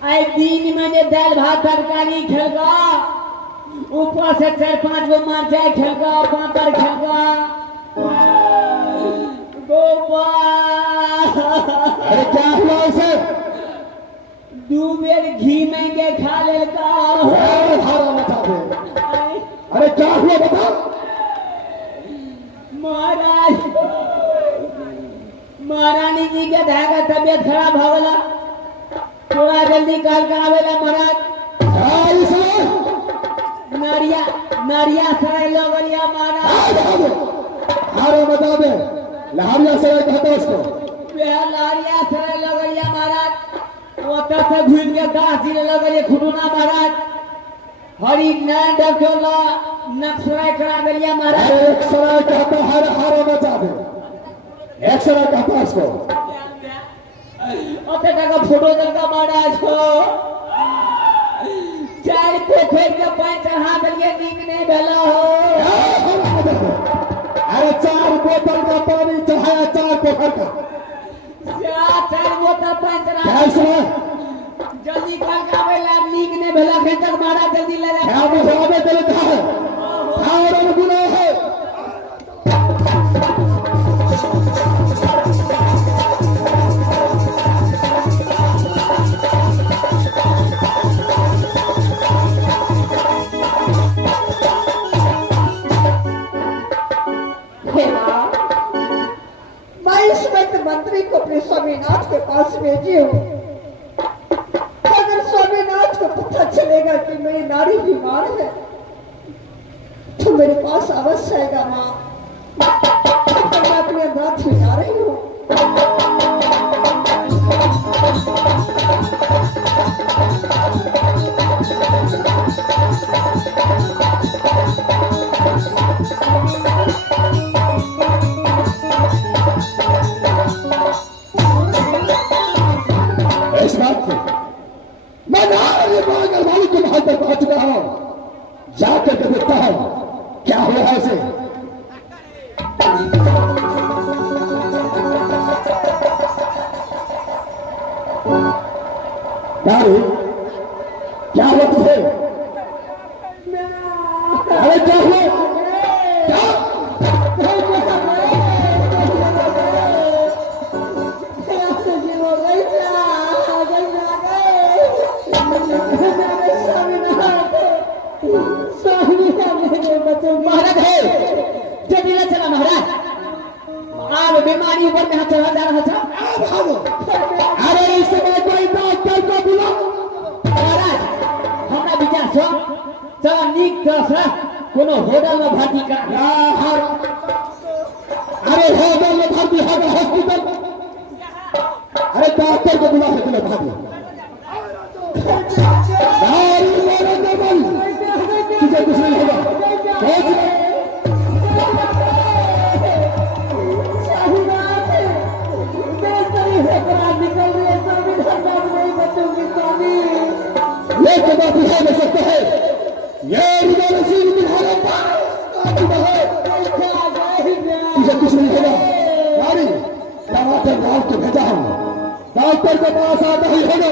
आई दिन में जे दाल भात तरकारी खेलगा ऊपर से 4-5 गो मरचाई खेलगा पापड़ खेलगा गोपाल अरे क्या हुआ उसे? 2 बेर घी में के खा लेगा। हारा मचा दे। अरे क्या हुआ बता? महाराज महारानी जी के धागा तबियत खराब हो गला थोड़ा जल्दी काल का आवेला महाराज। नारिया नारिया सराय लगलिया महाराज। हारा बता दे। लहरिया सराय कहता उसको। लहरिया सराय लगलिया महाराज। ओता से घुस के 10 दिन लगलिए खुटुना महाराज। हरी नारायण डॉक्टर ला नक्सराय करा गलिया महाराज। एक सराय कहता हारा हारा बता दे। एक सराय कहता उसको। ओते टका फोटो दलका महाराज को 4 पोखर के पानी चढ़ा दिए नीक नहीं भेला हो। अरे 4 बोतल का पानी चढ़ाया 4 पोखर का। 4 बोतल पानी चढ़ा कैसे? जल्दी काल का आवेला नीक नहीं भेला खेतर महाराज जल्दी ले ले। क्या मुझे तेरे कहा है? और गुनाह है। मंत्री को अपने स्वामीनाथ के पास भेजी हूँ। अगर स्वामीनाथ को पता चलेगा कि मेरी नारी बीमार है तो मेरे पास अवश्य आएगा माँ। तो मैं अपने नाथ में जा रही हूँ। मैं नारी वाली के महल तक पहुंच चुका हूं। जाकर के देखता हूं क्या हो रहा है उसे। नारी क्या हुआ तुझे? अरे क्या हुआ? क्या? महाराज है जल्दी ले चला महाराज। आप बीमारी ऊपर में चला जा रहा था। अरे इस समय कोई डॉक्टर को बुला। महाराज हमरा विचार से चला नीक तरह से कोनो होटल में भर्ती करा। अरे होटल में भर्ती होगा हॉस्पिटल। अरे डॉक्टर को बुला के भागी। तुझे कुछ नहीं होगा। लेकिन बात यह हो सकता है तुझे कुछ नहीं होगा। नारी टमाटर डाल के भेजा हूं। डॉक्टर के पास आता ही होगा।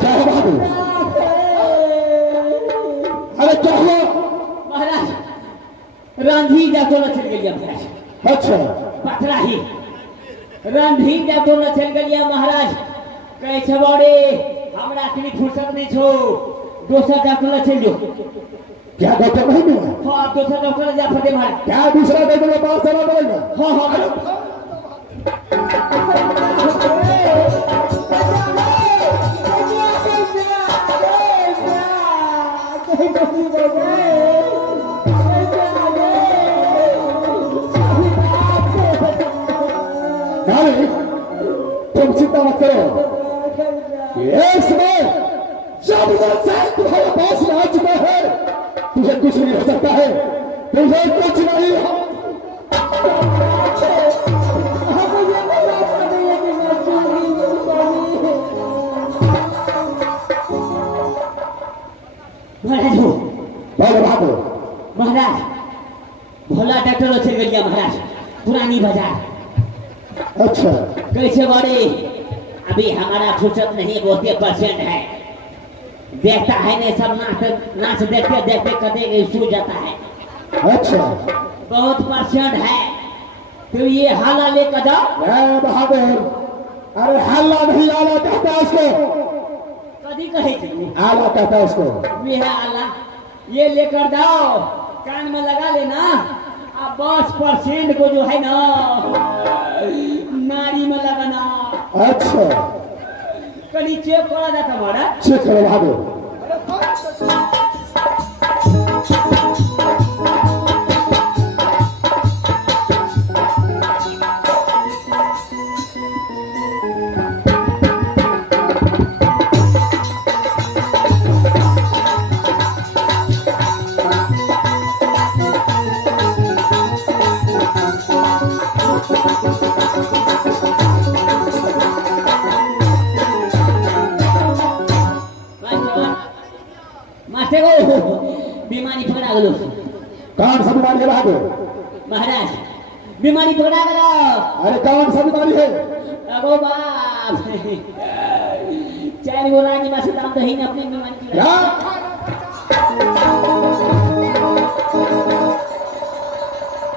क्या है बाबू? अरे क्या हुआ? महाराज रणधीर जातो न चल गया महाराज। अच्छा पथरा ही रणधीर जातो न चल गया महाराज। कहे छबड़े हमरा के फुर्सत नहीं छो दूसरा डॉक्टर न चल जो। क्या डॉक्टर नहीं मिला? हाँ दूसरा डॉक्टर जा फटे महाराज। क्या दूसरा डॉक्टर के पास जाना पड़ेगा? हाँ हाँ तुम चिंता मत करो। एक समय जब तुम्हारे पास में आ चुका है तुझे कुछ नहीं हो सकता है। तुझे कुछ नहीं हो। महाराज हो बोलो बाबू। महाराज भोला डॉक्टर चल गया महाराज पुरानी बाजार। अच्छा कैसे बड़े अभी हमारा फुर्सत नहीं, बहुत परसेंट है, देखता है नहीं सब नाच नाच देखते देखते कदे सो जाता है। अच्छा बहुत परसेंट है, तो ये हाला लेकर जाओ। ए बहादुर, अरे हल्ला नहीं, आला कहता है इसको, कभी कहे थी आला कहता है इसको। ये है आला, ये लेकर जाओ, कान में लगा लेना। अब 10% को जो है ना नारी में लगाना। अच्छा कभी चेक करा जाता हमारा। चेक करो बहादुर। मास्टर को बीमारी पकड़ा गलो। कौन सा बीमारी है बहादुर? महाराज बीमारी पकड़ा गलो। अरे कौन सा बीमारी है? अगो बाप, 4 गोला की बात दाम तो ही अपनी बीमारी की। क्या?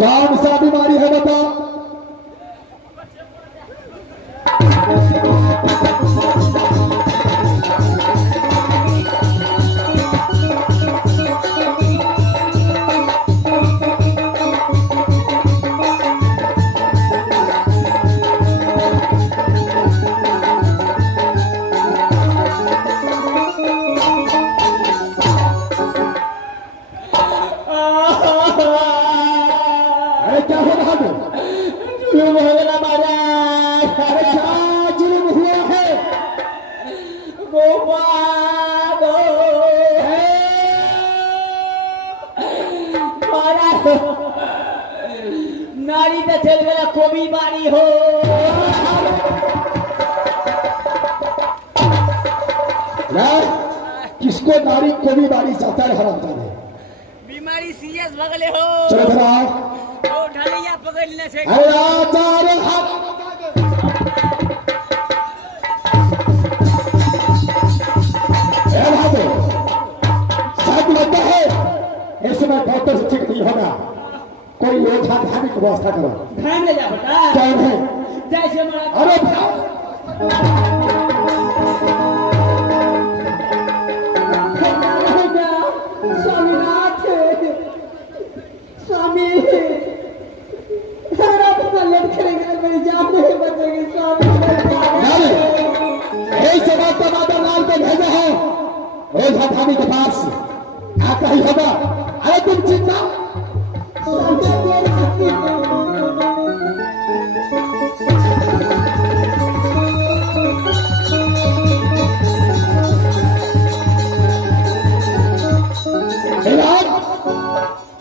कौन सा बीमारी है बताओ? अरे क्या हो बहादुर? जुलूम हो गया महाराज। अरे क्या जुल्म हुआ है? गोपाल महाराज, नारी तो चल गया कोबी बारी हो। किसको नारी को भी बारी जाता है हरामता है। बीमारी सीरियस भगले हो। चलो धरा, ओ ढलिया पकड़ने से। अरे आचार्य हाथ शायद लगता है इस समय डॉक्टर से ठीक नहीं होगा, कोई ओझा धामी की व्यवस्था करो। ध्यान ले जा बेटा। कौन है? जैसे हमारा अरे स्वामीनाथ, स्वामी, अगर आप इतना लेट करेंगे तो मेरी जान नहीं बचेगी स्वामी। नारे, यही सब बात का माता लाल को भेजा है ओझा धामी के पास, आता ही होगा। अरे तुम चिंता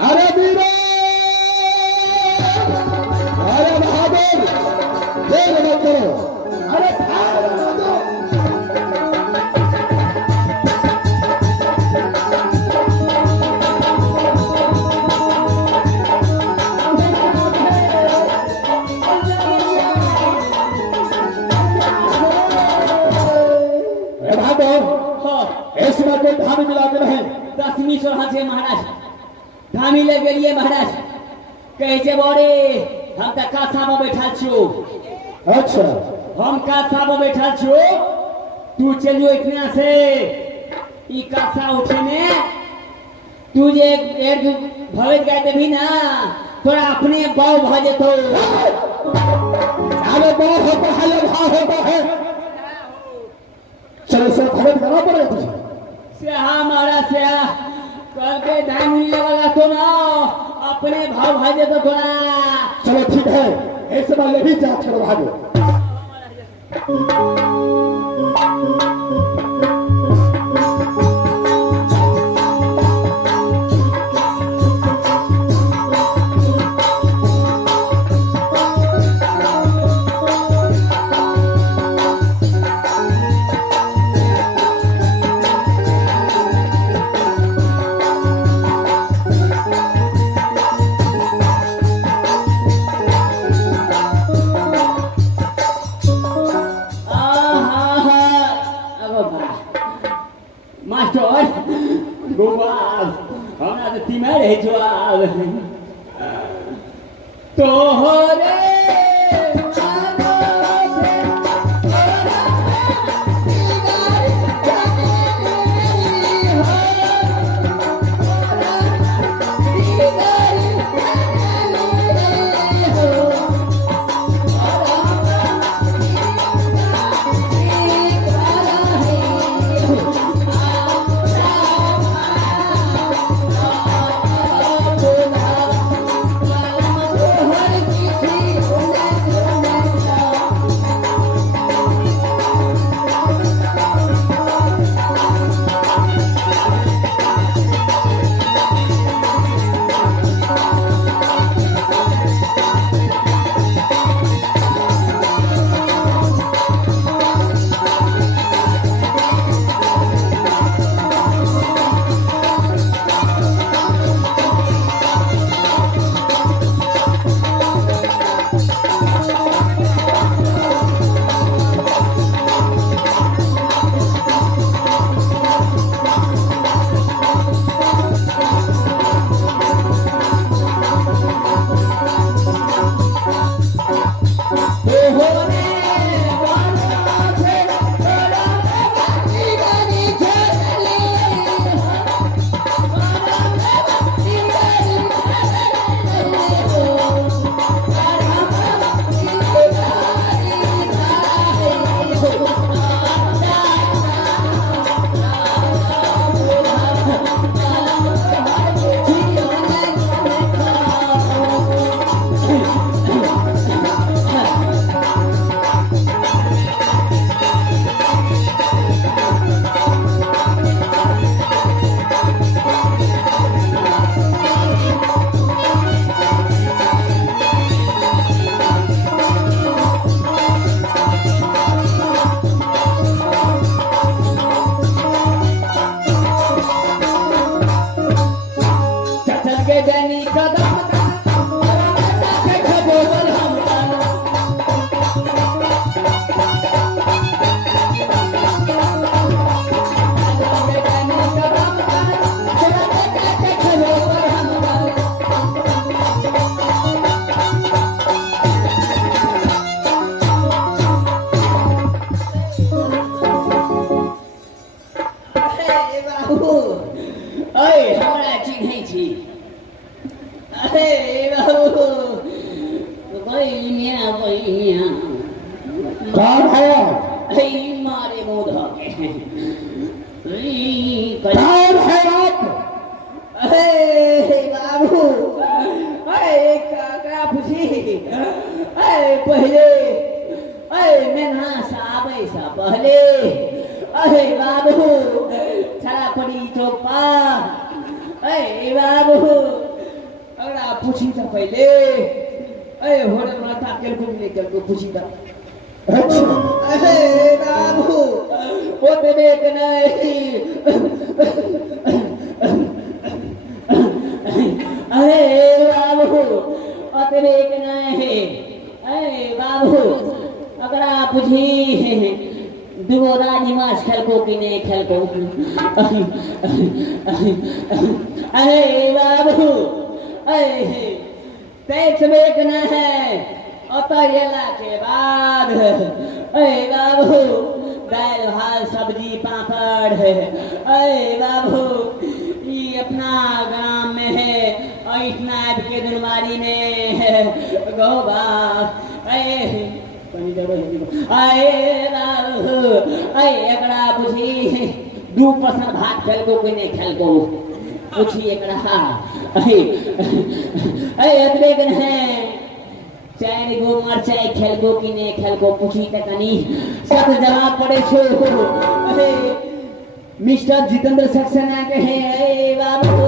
अरे वीरो, अरे बहादुर, देर मत करो। अरे फायर लगा दो। अरे बहादुर, इस समय कोई धामी मिला के नहीं। 10वीं सोलह से महाराज धामी ले गेलिए महाराज। कहे जे बोरे हम तक कासा में बैठा छु। अच्छा हम कासा में बैठा छु, तू चलियो इतना से ई कासा उठने। तू जे एक भवेत गए भी ना, थोड़ा अपने बाव भजे तो। अरे बहुत होता है, ये भाव होता है। चलो सर खबर करना पड़ेगा तुझे। सेहा महाराज सेहा, कल के धामी लगा तो ना अपने भाव भजे तो थोड़ा। चलो ठीक है, इस बार भी जांच करो बहादुर। गोपाल हमरा तो तीमा रहे छो आब तोहरे कौन है? मारे मोधा के कौन है आप? बाबू काका पूछी पहले मेना साबे सा पहले बाबू छड़ा पड़ी चौपा बाबू अगड़ा पूछी था पहले होने माथा केल को पूछी था बाबू वो देख नहीं बाबू अतिरेक नहीं बाबू अगर आप बुझी दुगो रानी माछ खेल को कि नहीं खेल को बाबू तेज बेक न है अतला के बाद बाबू दाल भात सब्जी पापड़ बाबू ये अपना ग्राम में है और इतना के दुनवारी में है गोबा एकड़ा बुझी दू पसंद भात खेल को कोई नहीं खेल को पूछी एकड़ा अतरेकन है चाय गो मरचाई खेल को कि नहीं खेल को पूछी तकनी सब जवाब पड़े छो मिस्टर जितेंद्र सक्सेना के हैं बाबू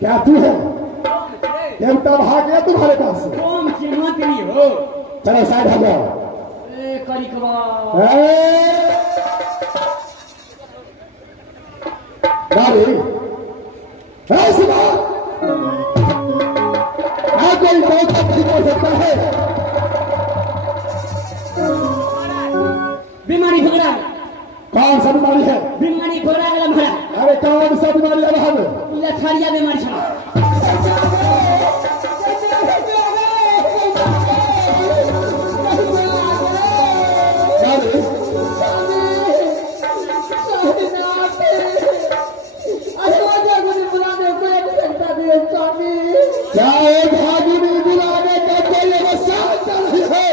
क्या तू है? देवता भाग गया तुम्हारे पास से। कौन चिन्ह के लिए हो? चलो साइड हो जाओ। करी कबा नारी ऐसी बात कोई बहुत ठीक हो सकता है। बीमारी पकड़ा कौन सा बीमारी है? बीमारी पकड़ा गया महाराज अरे कौन सा बीमारी है वहां में? लथारिया बीमारी छा क्या एक भागिनी बुलाने का कोई अवसर नहीं है?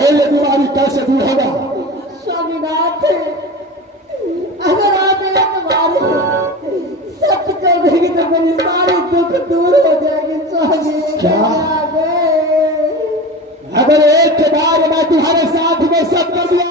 ये बीमारी कैसे दूर होगा? स्वामीनाथ, अगर आप एक बार सत्य कर देंगे तो मेरी सारी दुख दूर हो जाएगी स्वामी। क्या? अगर एक बार मैं तुम्हारे साथ में सब कर दिया